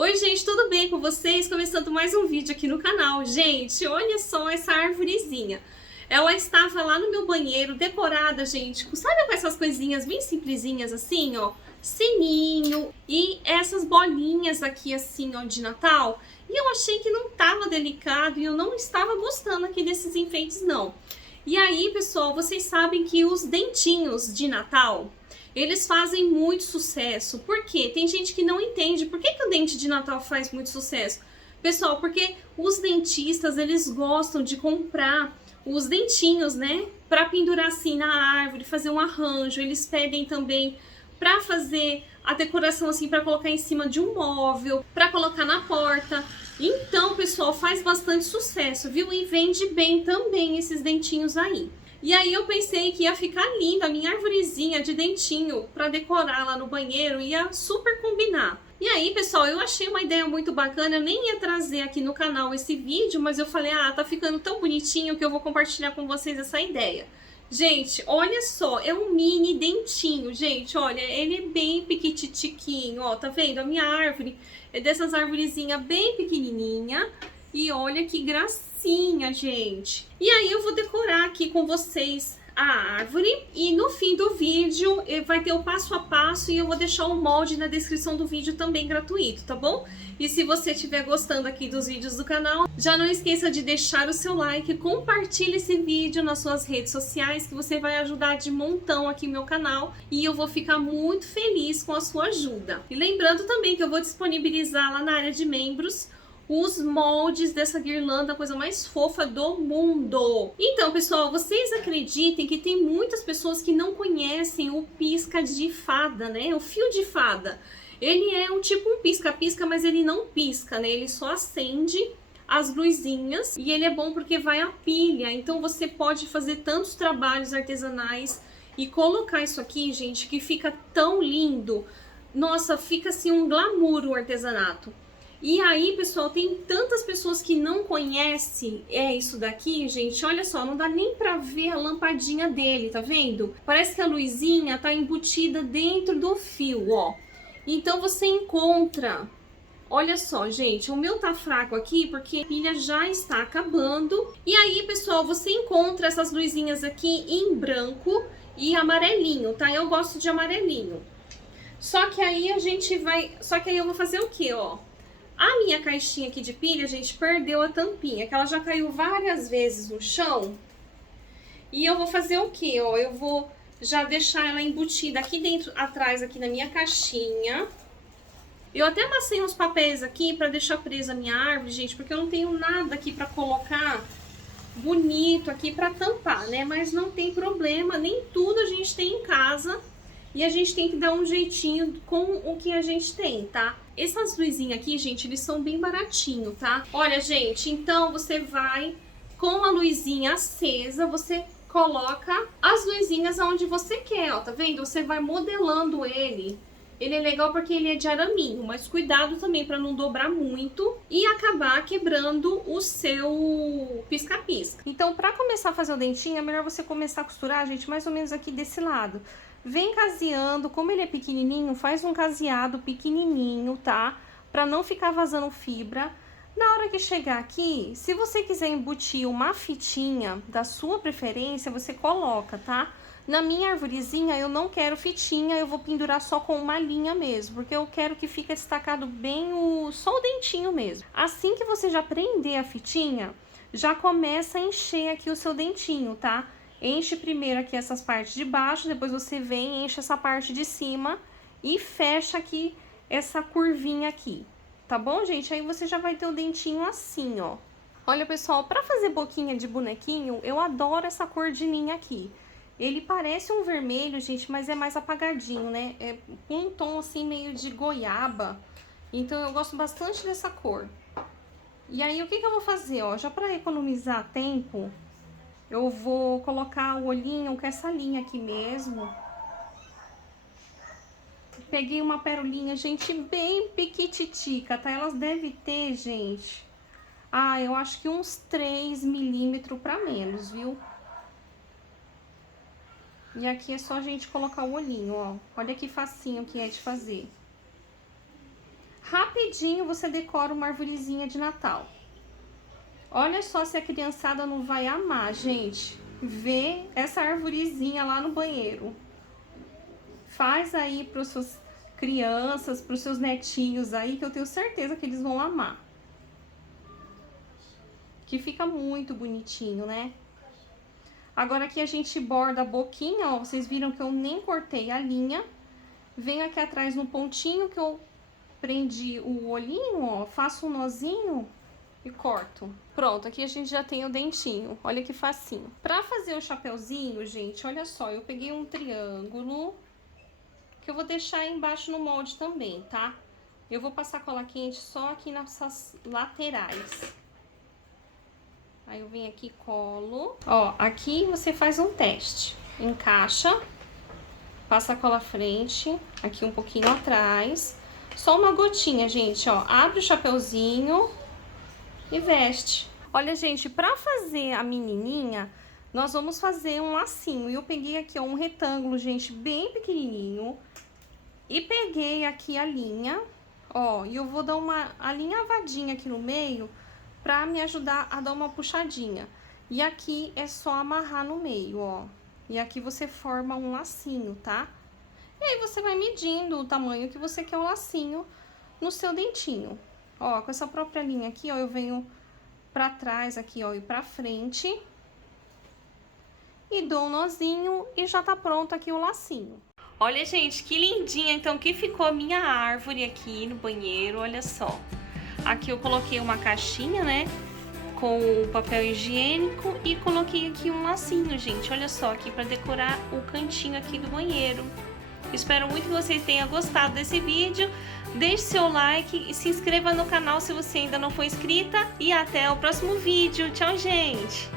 Oi gente, tudo bem com vocês? Começando mais um vídeo aqui no canal. Gente, olha só essa arvorezinha. Ela estava lá no meu banheiro, decorada, gente, sabe com essas coisinhas bem simplesinhas assim, ó? Sininho e essas bolinhas aqui assim, ó, de Natal. E eu achei que não tava delicado e eu não estava gostando aqui desses enfeites, não. E aí, pessoal, vocês sabem que os dentinhos de Natal, eles fazem muito sucesso. Por quê? Tem gente que não entende por que o dente de Natal faz muito sucesso. Pessoal, porque os dentistas, eles gostam de comprar os dentinhos, né? Pra pendurar assim na árvore, fazer um arranjo. Eles pedem também pra fazer a decoração assim, pra colocar em cima de um móvel, pra colocar na porta. Então, pessoal, faz bastante sucesso, viu? E vende bem também esses dentinhos aí. E aí eu pensei que ia ficar linda a minha arvorezinha de dentinho para decorar lá no banheiro, ia super combinar. E aí, pessoal, eu achei uma ideia muito bacana, eu nem ia trazer aqui no canal esse vídeo, mas eu falei, tá ficando tão bonitinho que eu vou compartilhar com vocês essa ideia. Gente, olha só, é um mini dentinho, gente, olha, ele é bem piquititiquinho, ó, tá vendo? A minha árvore é dessas arvorezinhas bem pequenininha. E olha que gracinha, gente. E aí eu vou decorar aqui com vocês a árvore. E no fim do vídeo vai ter o passo a passo. E eu vou deixar o molde na descrição do vídeo também gratuito, tá bom? E se você estiver gostando aqui dos vídeos do canal, já não esqueça de deixar o seu like. Compartilhe esse vídeo nas suas redes sociais, que você vai ajudar de montão aqui meu canal. E eu vou ficar muito feliz com a sua ajuda. E lembrando também que eu vou disponibilizar lá na área de membros os moldes dessa guirlanda, a coisa mais fofa do mundo. Então, pessoal, vocês acreditem que tem muitas pessoas que não conhecem o pisca de fada, né? O fio de fada. Ele é um tipo um pisca-pisca, mas ele não pisca, né? Ele só acende as luzinhas e ele é bom porque vai a pilha. Então você pode fazer tantos trabalhos artesanais e colocar isso aqui, gente, que fica tão lindo. Nossa, fica assim um glamour o artesanato. E aí, pessoal, tem tantas pessoas que não conhecem isso daqui, gente. Olha só, não dá nem pra ver a lampadinha dele, tá vendo? Parece que a luzinha tá embutida dentro do fio, ó. Então você encontra... Olha só, gente, o meu tá fraco aqui porque a pilha já está acabando. E aí, pessoal, você encontra essas luzinhas aqui em branco e amarelinho, tá? Eu gosto de amarelinho. Só que aí a gente vai... Só que aí eu vou fazer o quê, ó? A minha caixinha aqui de pilha, gente, perdeu a tampinha, que ela já caiu várias vezes no chão. E eu vou fazer o quê, ó? Eu vou já deixar ela embutida aqui dentro, atrás, aqui na minha caixinha. Eu até amassei uns papéis aqui pra deixar presa a minha árvore, gente, porque eu não tenho nada aqui pra colocar bonito aqui pra tampar, né? Mas não tem problema, nem tudo a gente tem em casa. E a gente tem que dar um jeitinho com o que a gente tem, tá? Essas luzinhas aqui, gente, eles são bem baratinhos, tá? Olha, gente, então você vai com a luzinha acesa, você coloca as luzinhas aonde você quer, ó, tá vendo? Você vai modelando ele. Ele é legal porque ele é de araminho, mas cuidado também para não dobrar muito e acabar quebrando o seu pisca-pisca. Então, para começar a fazer o dentinho, é melhor você começar a costurar, gente, mais ou menos aqui desse lado. Vem caseando, como ele é pequenininho, faz um caseado pequenininho, tá? Pra não ficar vazando fibra. Na hora que chegar aqui, se você quiser embutir uma fitinha da sua preferência, você coloca, tá? Na minha arvorezinha eu não quero fitinha, eu vou pendurar só com uma linha mesmo, porque eu quero que fique destacado bem só o dentinho mesmo. Assim que você já prender a fitinha, já começa a encher aqui o seu dentinho, tá? Enche primeiro aqui essas partes de baixo, depois você vem, enche essa parte de cima e fecha aqui essa curvinha aqui, tá bom, gente? Aí você já vai ter o dentinho assim, ó. Olha, pessoal, pra fazer boquinha de bonequinho, eu adoro essa cor de linha aqui. Ele parece um vermelho, gente, mas é mais apagadinho, né? É um tom assim meio de goiaba, então eu gosto bastante dessa cor. E aí, o que eu vou fazer, ó? Já pra economizar tempo... Eu vou colocar o olhinho com essa linha aqui mesmo. Peguei uma perolinha, gente, bem piquititica, tá? Elas devem ter, gente... eu acho que uns 3 milímetros pra menos, viu? E aqui é só a gente colocar o olhinho, ó. Olha que facinho que é de fazer. Rapidinho você decora uma arvorezinha de Natal. Olha só se a criançada não vai amar, gente, ver essa arvorezinha lá no banheiro. Faz aí para as suas crianças, para os seus netinhos aí, que eu tenho certeza que eles vão amar. Que fica muito bonitinho, né? Agora aqui a gente borda a boquinha, ó, vocês viram que eu nem cortei a linha. Venho aqui atrás no pontinho que eu prendi o olhinho, ó, faço um nozinho e corto. Pronto, aqui a gente já tem o dentinho, olha que facinho. Pra fazer o chapeuzinho, gente, olha só, eu peguei um triângulo, que eu vou deixar aí embaixo no molde também, tá? Eu vou passar cola quente só aqui nessas laterais. Aí eu venho aqui e colo. Ó, aqui você faz um teste. Encaixa, passa a cola frente, aqui um pouquinho atrás. Só uma gotinha, gente, ó. Abre o chapeuzinho e veste. Olha, gente, pra fazer a menininha, nós vamos fazer um lacinho. E eu peguei aqui, ó, um retângulo, gente, bem pequenininho. E peguei aqui a linha, ó, e eu vou dar uma alinhavadinha aqui no meio pra me ajudar a dar uma puxadinha. E aqui é só amarrar no meio, ó. E aqui você forma um lacinho, tá? E aí você vai medindo o tamanho que você quer o lacinho no seu dentinho. Ó, com essa própria linha aqui, ó, eu venho pra trás aqui, ó, e pra frente. E dou um nozinho e já tá pronto aqui o lacinho. Olha, gente, que lindinha, então, que ficou a minha árvore aqui no banheiro, olha só. Aqui eu coloquei uma caixinha, né, com o papel higiênico e coloquei aqui um lacinho, gente. Olha só, aqui pra decorar o cantinho aqui do banheiro. Espero muito que vocês tenham gostado desse vídeo. Deixe seu like e se inscreva no canal se você ainda não for inscrita. E até o próximo vídeo. Tchau, gente!